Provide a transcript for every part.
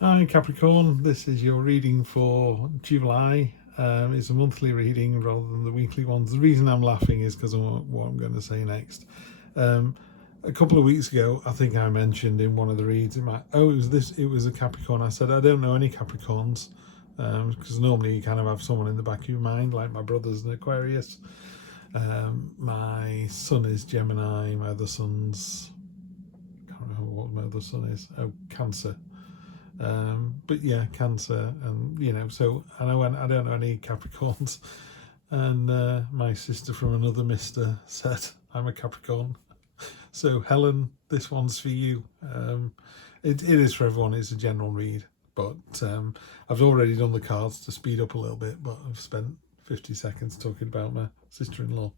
Hi Capricorn, this is your reading for July. It's a monthly reading rather than the weekly ones. The reason I'm laughing is because of what I'm going to say next. A couple of weeks ago, I think I mentioned in one of the reads, it was a Capricorn. I said I don't know any Capricorns, because normally you kind of have someone in the back of your mind, like my brother's an Aquarius. My son is Gemini. My other son's, I can't remember what my other son is. Oh, Cancer. But yeah, Cancer, and so, and I went, I don't know any Capricorns, and my sister from another mister said I'm a Capricorn. So Helen, this one's for you. It is for everyone. It's a general read, but I've already done the cards to speed up a little bit, but I've spent 50 seconds talking about my sister-in-law.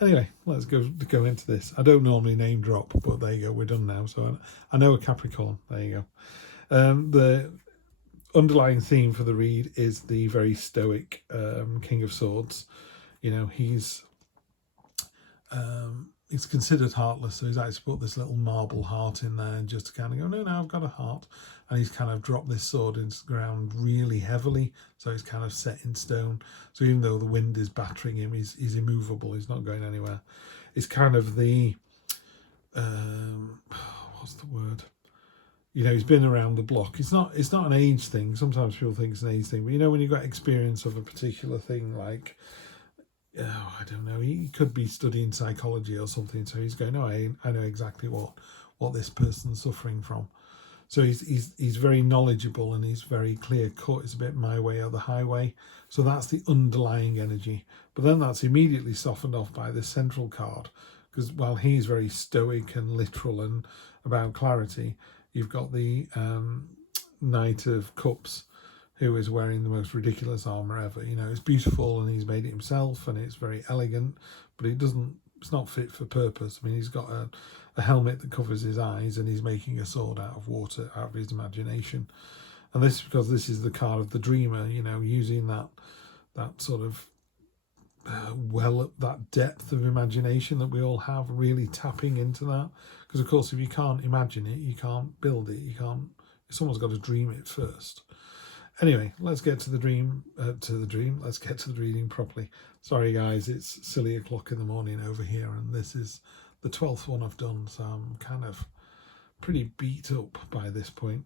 Anyway, let's go into this. I don't normally name drop, but there you go, we're done now. So I know a Capricorn. There you go. The underlying theme for the read is the very stoic King of Swords. He's considered heartless, so he's actually put this little marble heart in there just to kind of go, no, I've got a heart. And he's kind of dropped this sword into the ground really heavily, so it's kind of set in stone. So even though the wind is battering him, he's immovable, he's not going anywhere. It's kind of the, what's the word? He's been around the block. It's not an age thing. Sometimes people think it's an age thing, but when you've got experience of a particular thing, like, I don't know, he could be studying psychology or something, so he's going, I know exactly what this person's suffering from. So he's very knowledgeable, and he's very clear cut. It's a bit my way or the highway. So that's the underlying energy. But then that's immediately softened off by the central card, because while he's very stoic and literal and about clarity, you've got the Knight of Cups, who is wearing the most ridiculous armor ever. It's beautiful, and he's made it himself, and it's very elegant, but it's not fit for purpose. I mean, he's got a helmet that covers his eyes, and he's making a sword out of water, out of his imagination. And this is because this is the card of the dreamer, using that sort of that depth of imagination that we all have, really tapping into that. Because of course, if you can't imagine it, you can't build it. Someone's got to dream it first. Anyway, let's get to the dream. Let's get to the reading properly. Sorry guys, it's silly o'clock in the morning over here, and this is the 12th one I've done, so I'm kind of pretty beat up by this point.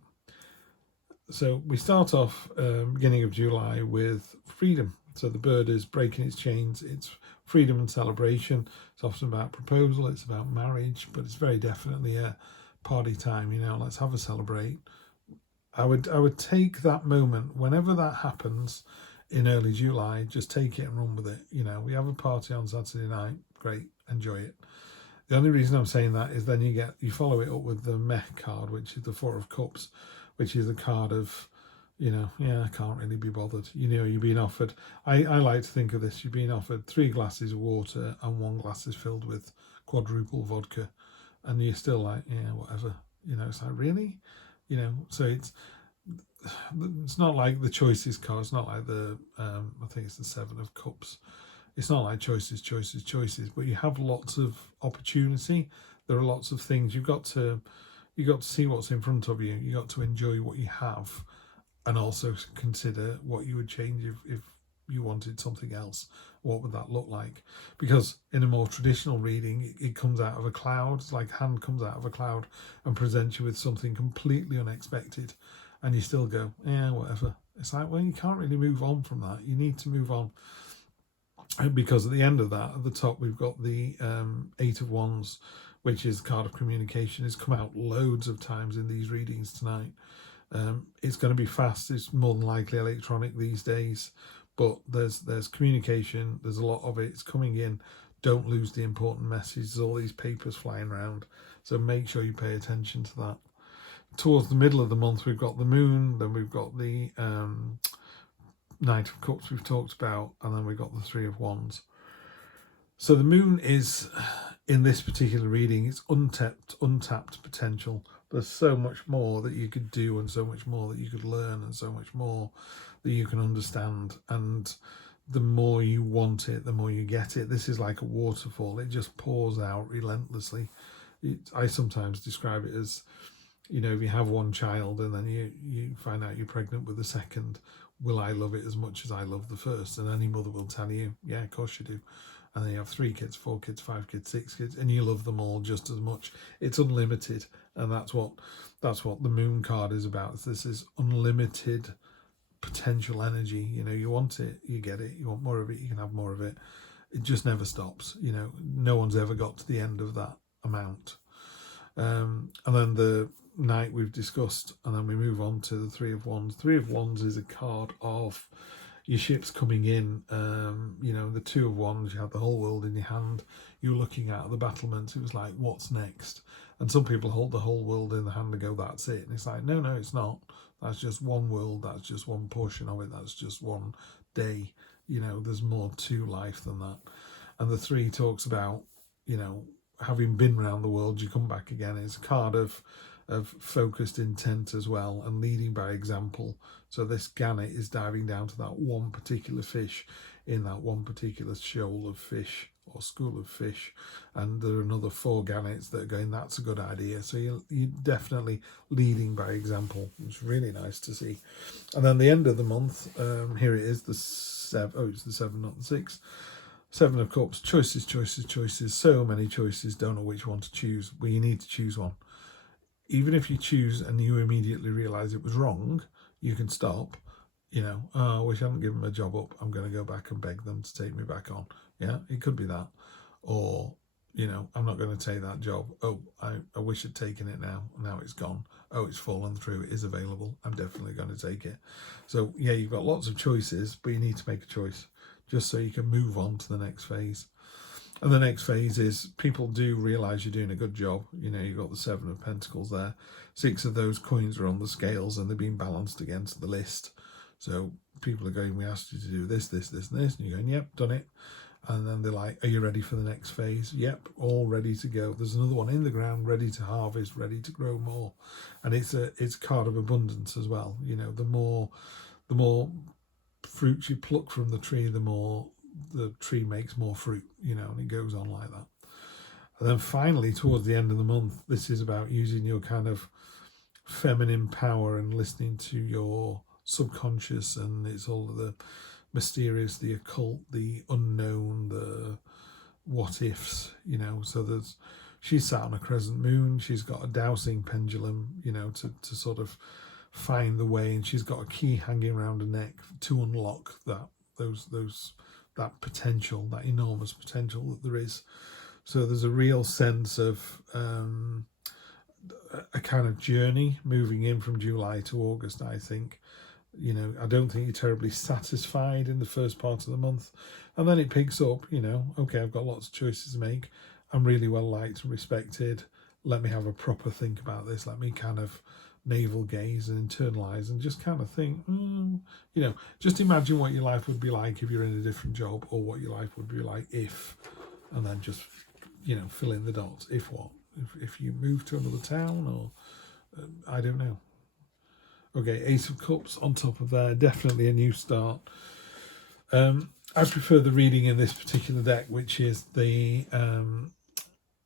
So we start off beginning of July with freedom. So the bird is breaking its chains. It's freedom and celebration. It's often about proposal. It's about marriage, but it's very definitely a party time. Let's have a celebrate. I would take that moment whenever that happens in early July. Just take it and run with it. We have a party on Saturday night. Great, enjoy it. The only reason I'm saying that is then you follow it up with the meh card, which is the Four of Cups, which is the card of, I can't really be bothered. You're being offered, I like to think of this, you're being offered 3 glasses of water and 1 glass is filled with quadruple vodka, and you're still like, yeah, whatever. It's like, really? So it's not like the choices card. It's not like the, I think it's the 7 of Cups. It's not like choices, but you have lots of opportunity. There are lots of things. You've got to see what's in front of you. You've got to enjoy what you have, and also consider what you would change if you wanted something else. What would that look like? Because in a more traditional reading, it comes out of a cloud. It's like hand comes out of a cloud and presents you with something completely unexpected, and you still go, yeah, whatever. It's like, well, you can't really move on from that. You need to move on. Because at the end of that, at the top, we've got the 8 of Wands, which is the card of communication. It's come out loads of times in these readings tonight. It's going to be fast. It's more than likely electronic these days, but there's communication. There's a lot of it. It's coming in. Don't lose the important message. There's all these papers flying around, so make sure you pay attention to that. Towards the middle of the month, we've got the moon. Then we've got the Knight of Cups we've talked about, and then we've got the 3 of Wands. So the moon is, in this particular reading, it's untapped potential. There's so much more that you could do, and so much more that you could learn, and so much more that you can understand. And the more you want it, the more you get it. This is like a waterfall. It just pours out relentlessly. I sometimes describe it as you know, if you have one child and then you find out you're pregnant with the second, will I love it as much as I love the first? And any mother will tell you, yeah, of course you do. And then you have 3 kids, 4 kids, 5 kids, 6 kids, and you love them all just as much. It's unlimited, and that's what the moon card is about. This is unlimited potential energy. You know, you want it, you get it. You want more of it, you can have more of it. It just never stops. You know, no one's ever got to the end of that amount. And then the Knight we've discussed, and then we move on to the Three of Wands. Three of Wands is a card of your ships coming in. You know, the Two of Wands, you had the whole world in your hand. You were looking at the battlements. It was like, what's next? And some people hold the whole world in the hand and go, that's it. And it's like, no, it's not. That's just one world. That's just one portion of it. That's just one day. You know, there's more to life than that. And the 3 talks about, you know, having been around the world, you come back again. It's a card of focused intent as well, and leading by example. So this gannet is diving down to that one particular fish in that one particular shoal of fish or school of fish, and there are another 4 gannets that are going, that's a good idea. So you're definitely leading by example. It's really nice to see. And then the end of the month, here it is, the 7, it's the 7, not the 6. 7 of Cups, choices, so many choices, don't know which one to choose. Well, you need to choose one. Even if you choose and you immediately realise it was wrong, you can stop. You know, oh, I wish I hadn't given my job up. I'm going to go back and beg them to take me back on. Yeah, it could be that. Or, you know, I'm not going to take that job. Oh, I wish I'd taken it now. Now it's gone. Oh, it's fallen through. It is available. I'm definitely going to take it. So, yeah, you've got lots of choices, but you need to make a choice just so you can move on to the next phase. And the next phase is people do realise you're doing a good job. You know, you've got the 7 of Pentacles there. 6 of those coins are on the scales and they're being balanced against the list. So people are going, we asked you to do this, this, this, and this. And you're going, yep, done it. And then they're like, are you ready for the next phase? Yep, all ready to go. There's another one in the ground, ready to harvest, ready to grow more. And it's a card of abundance as well. You know, the more fruit you pluck from the tree, the more the tree makes more fruit, you know, and it goes on like that. And then finally, towards the end of the month, this is about using your kind of feminine power and listening to your subconscious, and it's all of the mysterious, the occult, the unknown, the what ifs, you know. So she's sat on a crescent moon, she's got a dowsing pendulum, you know, to sort of find the way, and she's got a key hanging around her neck to unlock that potential, that enormous potential that there is. So there's a real sense of a kind of journey moving in from July to August, I think. You know, I don't think you're terribly satisfied in the first part of the month. And then it picks up, you know, okay, I've got lots of choices to make. I'm really well liked and respected. Let me have a proper think about this. Let me kind of navel gaze and internalize and just kind of think, you know, just imagine what your life would be like if you're in a different job, or what your life would be like if, and then just, you know, fill in the dots. If what? If you move to another town, or I don't know. Okay, Ace of Cups on top of there, definitely a new start. I prefer the reading in this particular deck, which is the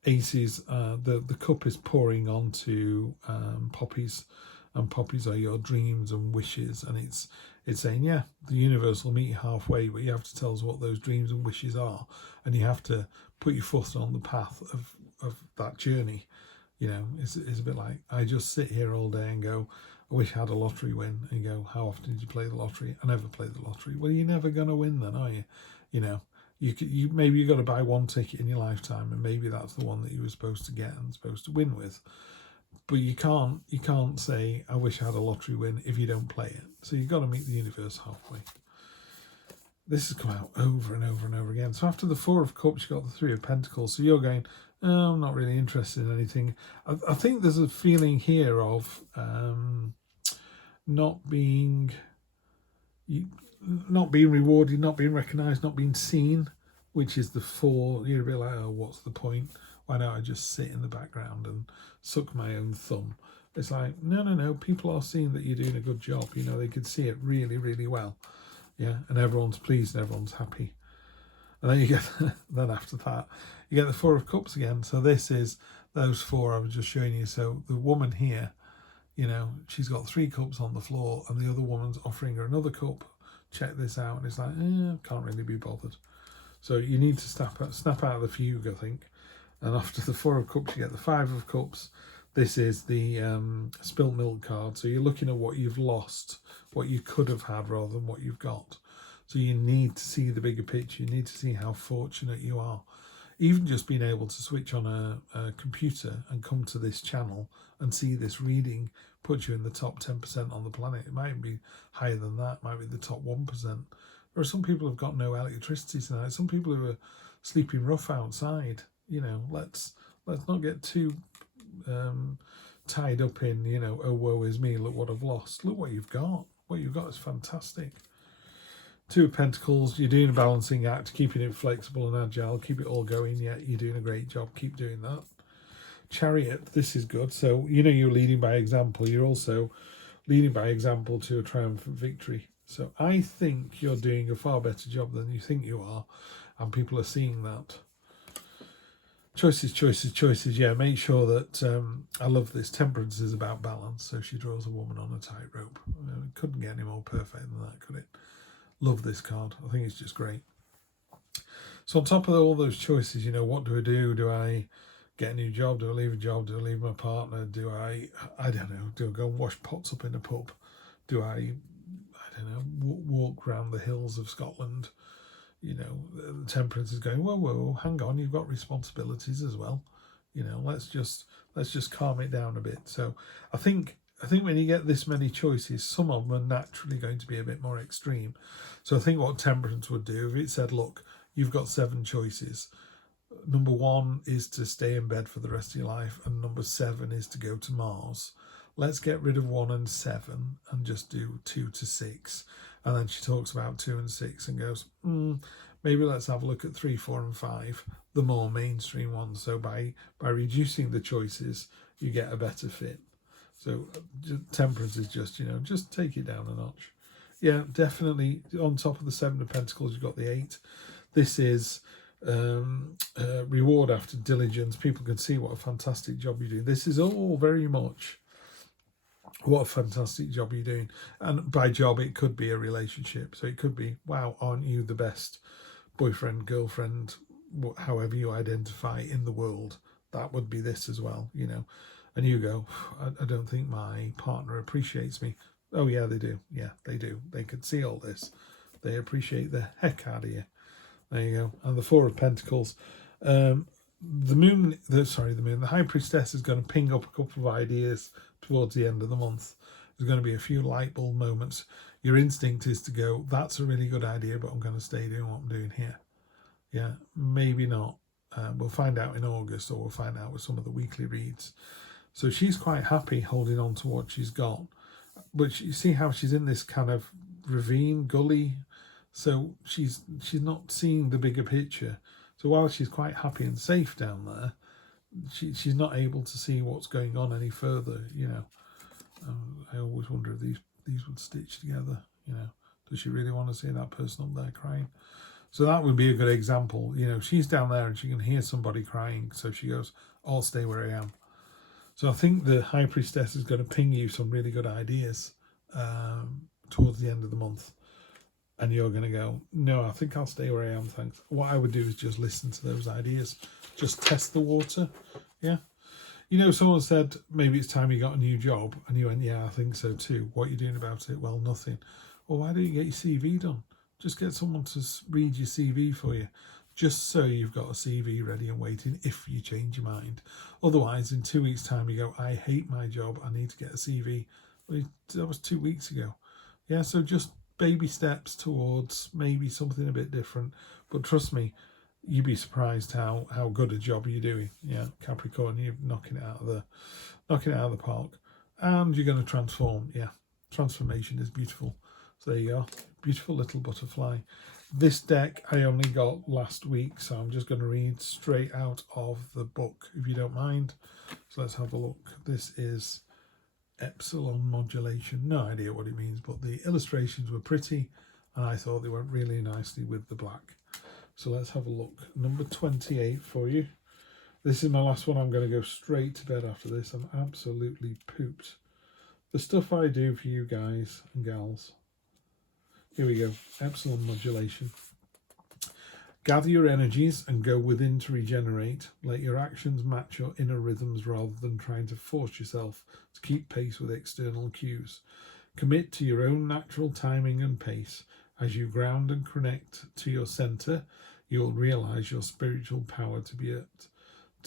aces. The cup is pouring onto poppies, and poppies are your dreams and wishes, and it's saying, yeah, the universe will meet you halfway, but you have to tell us what those dreams and wishes are, and you have to put your foot on the path of that journey. You know, it's a bit like, I just sit here all day and go, I wish I had a lottery win, and you go, how often did you play the lottery? I never play the lottery. Well, you're never going to win then, are you? You know, you maybe you've got to buy one ticket in your lifetime, and maybe that's the one that you were supposed to get and supposed to win with. But you can't say, I wish I had a lottery win, if you don't play it. So you've got to meet the universe halfway. This has come out over and over and over again. So after the 4 of Cups, you've got the 3 of Pentacles. So you're going, oh, I'm not really interested in anything. I think there's a feeling here of not being rewarded, not being recognised, not being seen, which is the 4. You're a bit like, oh, what's the point? Why don't I just sit in the background and suck my own thumb? It's like, no, people are seeing that you're doing a good job. You know, they can see it really, really well. Yeah, and everyone's pleased and everyone's happy. And then you get, then after that, you get the 4 of Cups again. So this is those 4 I was just showing you. So the woman here You know, she's got 3 cups on the floor and the other woman's offering her another cup. Check this out. And it's like, can't really be bothered. So you need to snap out of the fugue, I think. And after the 4 of cups, you get the 5 of cups. This is the spilt milk card. So you're looking at what you've lost, what you could have had rather than what you've got. So you need to see the bigger picture. You need to see how fortunate you are. Even just being able to switch on a computer and come to this channel and see this reading puts you in the top 10% on the planet. It might be higher than that. It might be the top 1%. There are some people who've got no electricity tonight. Some people who are sleeping rough outside. You know, let's not get too tied up in, you know, oh, woe is me, look what I've lost. Look what you've got. What you've got is fantastic. 2 of Pentacles, you're doing a balancing act, keeping it flexible and agile, keep it all going. Yeah, you're doing a great job. Keep doing that. Chariot, this is good. So, you know, you're leading by example. You're also leading by example to a triumphant victory. So I think you're doing a far better job than you think you are, and people are seeing that. Choices, choices, choices. Yeah, make sure that, I love this. Temperance is about balance. So she draws a woman on a tightrope. It couldn't get any more perfect than that, could it? Love this card. I think it's just great. So on top of all those choices, you know, what do I do? Do I get a new job? Do I leave a job? Do I leave my partner? Do I don't know, do I go and wash pots up in a pub? Do I don't know, walk around the hills of Scotland? You know, the Temperance is going, whoa, hang on, you've got responsibilities as well. You know, let's just calm it down a bit. So I think when you get this many choices, some of them are naturally going to be a bit more extreme. So I think what Temperance would do, if it said, look, you've got 7 choices. Number 1 is to stay in bed for the rest of your life, and number 7 is to go to Mars. Let's get rid of 1 and 7 and just do 2 to 6. And then she talks about 2 and 6 and goes, maybe let's have a look at 3, 4 and 5, the more mainstream ones. So by reducing the choices, you get a better fit. So Temperance is just, you know, just take it down a notch. Yeah, definitely. On top of the 7 of Pentacles, you've got the 8. This is reward after diligence. People can see what a fantastic job you're doing. This is all very much what a fantastic job you're doing. And by job, it could be a relationship. So it could be, wow, aren't you the best boyfriend, girlfriend, however you identify in the world? That would be this as well, you know. And you go, I don't think my partner appreciates me. Oh, yeah, they do. Yeah, they do. They can see all this. They appreciate the heck out of you. There you go. And the 4 of Pentacles. The High Priestess is going to ping up a couple of ideas towards the end of the month. There's going to be a few light bulb moments. Your instinct is to go, that's a really good idea, but I'm going to stay doing what I'm doing here. Yeah, maybe not. We'll find out in August, or we'll find out with some of the weekly reads. So she's quite happy holding on to what she's got. But you see how she's in this kind of ravine, gully. So she's not seeing the bigger picture. So while she's quite happy and safe down there, she's not able to see what's going on any further, you know. I always wonder if these would stitch together, you know. Does she really want to see that person up there crying? So that would be a good example. You know, she's down there and she can hear somebody crying. So she goes, I'll stay where I am. So I think the High Priestess is going to ping you some really good ideas towards the end of the month. And you're going to go, no, I think I'll stay where I am, thanks. What I would do is just listen to those ideas. Just test the water. Yeah. You know, someone said, maybe it's time you got a new job. And you went, yeah, I think so too. What are you doing about it? Well, nothing. Well, why don't you get your CV done? Just get someone to read your CV for you. Just so you've got a CV ready and waiting if you change your mind. Otherwise, in 2 weeks' time, you go, I hate my job. I need to get a CV. Well, that was 2 weeks ago. Yeah, so just baby steps towards maybe something a bit different. But trust me, you'd be surprised how good a job you're doing. Yeah, Capricorn, you're knocking it out of the park. And you're going to transform. Yeah, transformation is beautiful. So there you go. Beautiful little butterfly. This deck I only got last week, so I'm just going to read straight out of the book, if you don't mind. So let's have a look. This is Epsilon Modulation. No idea what it means, but the illustrations were pretty, and I thought they went really nicely with the black. So let's have a look. Number 28 for you. This is my last one. I'm going to go straight to bed after this. I'm absolutely pooped. the stuff I do for you guys and gals. Here we go. Epsilon modulation. Gather your energies and go within to regenerate. Let your actions match your inner rhythms rather than trying to force yourself to keep pace with external cues. Commit to your own natural timing and pace. As you ground and connect to your center, you'll realize your spiritual power to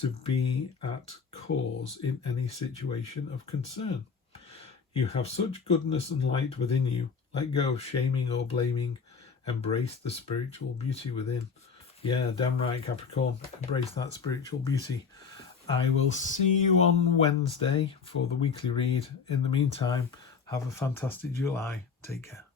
be at cause in any situation of concern. You have such goodness and light within you. Let go of shaming or blaming. Embrace the spiritual beauty within. Yeah, damn right, Capricorn. Embrace that spiritual beauty. I will see you on Wednesday for the weekly read. In the meantime, have a fantastic July. Take care.